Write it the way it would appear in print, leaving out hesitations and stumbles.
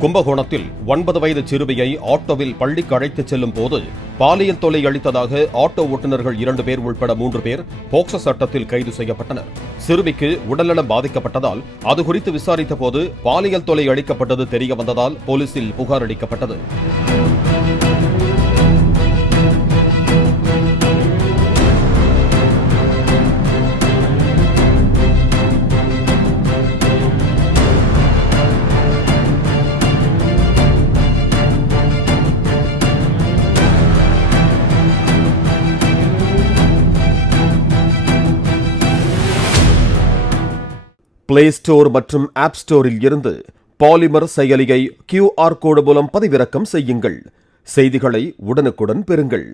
கும்பகோணத்தில் 9 வயது சிறுமியை ஆட்டோவில் பள்ளிக்கு அழைத்துச் செல்லும் போது பாலியல் தொல்லை அளித்ததாக ஆட்டோ ஓட்டுநர்கள் 2 பேர் உட்பட 3 பேர் போக்சோ சட்டத்தில் கைது செய்யப்பட்டனர். சிறுமிக்கு உடல்நலம் பாதிக்கப்பட்டதால் அது குறித்து விசாரித்த போது பாலியல் தொல்லை அளிக்கப்பட்டது தெரியவந்ததால் போலீசில் புகார் அளிக்கப்பட்டது. பிளே ஸ்டோர் மற்றும் ஆப் ஸ்டோரில் இருந்து பாலிமர் செயலியை QR கோடு மூலம் பதிவிறக்கம் செய்யுங்கள். செய்திகளை உடனுக்குடன் பெறுங்கள்.